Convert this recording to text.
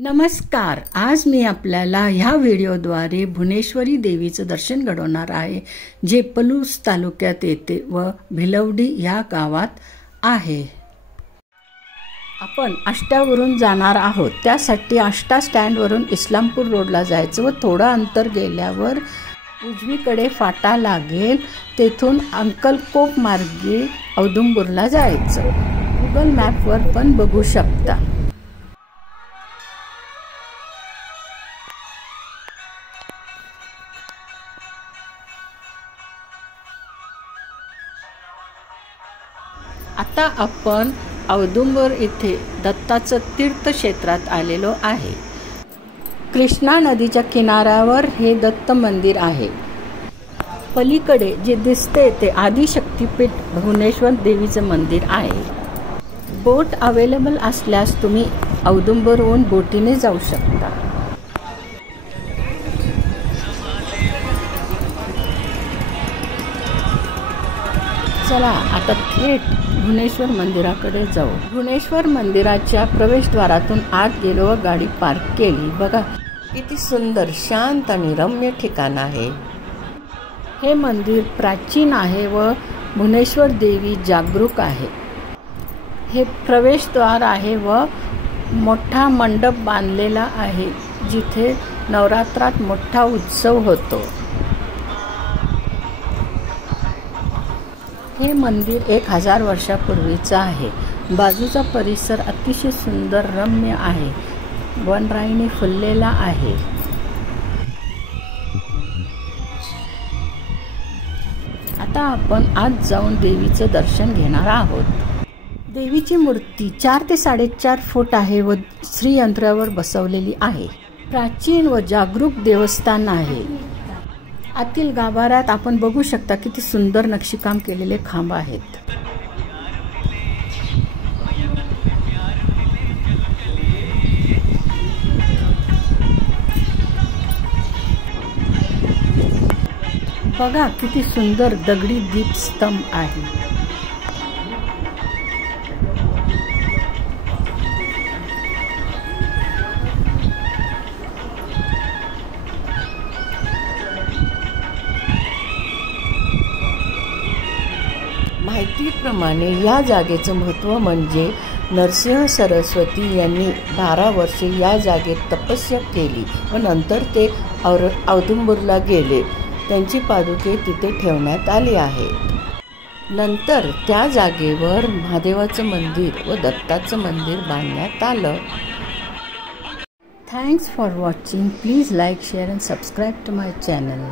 नमस्कार। आज मी आपल्याला ह्या व्हिडिओद्वारे भुवनेश्वरी देवीचं दर्शन घडवणार आहे, जे पलूस तालुक्यात येते व भिलवडी ह्या गावात आहे। आपण आष्ट्यावरून जाणार आहोत, त्यासाठी आष्टा स्टँडवरून इस्लामपूर रोडला जायचं व थोडं अंतर गेल्यावर उजवीकडे फाटा लागेल, तेथून अंकलकोप मार्गे औदुंबरला जायचं। गुगल मॅपवर पण बघू शकता। आता आपण औदुंबर येथे दत्ताचं तीर्थक्षेत्रात आलेलो आहे। कृष्णा नदीच्या किनाऱ्यावर हे दत्त मंदिर आहे। पलीकडे जे दिसते ते आदिशक्तीपीठ भुवनेश्वर देवीचं मंदिर आहे। बोट अवेलेबल असल्यास तुम्ही औदुंबरहून बोटीने जाऊ शकता। चला आता थेट भुवनेश्वर मंदिराकडे जाऊ। भुवनेश्वर मंदिराच्या प्रवेशद्वारातून आत गेलो व गाडी पार्क केली। बघा किती सुंदर शांत आणि रम्य ठिकाण आहे। हे मंदिर प्राचीन आहे व भुवनेश्वर देवी जागरूक आहे। हे प्रवेशद्वार आहे व मोठा मंडप बांधलेला आहे, जिथे नवरात्रात मोठा उत्सव होतो। हे मंदिर 1000 वर्षापूर्वीचं आहे। बाजूचा परिसर अतिशय सुंदर रम्य आहे, वनराईने फुललेला आहे। आता आपण आत जाऊन देवीचं दर्शन घेणार आहोत। देवीची मूर्ती 4 ते 4.5 फूट आहे व श्रीयंत्रावर बसवलेली आहे। प्राचीन व जागरूक देवस्थान आहे। आतील गाभाऱ्यात आपण बघू शकता किती सुंदर नक्षीकाम केलेले खांब आहेत। बघा किती सुंदर दगडी दीपस्तंभ आहे। माहितीप्रमाणे या जागेचं महत्त्व म्हणजे नरसिंह सरस्वती यांनी 12 वर्षे या जागेत तपस्या केली व नंतर ते औदुंबरला गेले। त्यांची पादुके तिथे ठेवण्यात आली आहे। नंतर त्या जागेवर महादेवाचं मंदिर व दत्ताचं मंदिर बांधण्यात आलं। Thanks for watching. Please like, share and subscribe to my channel.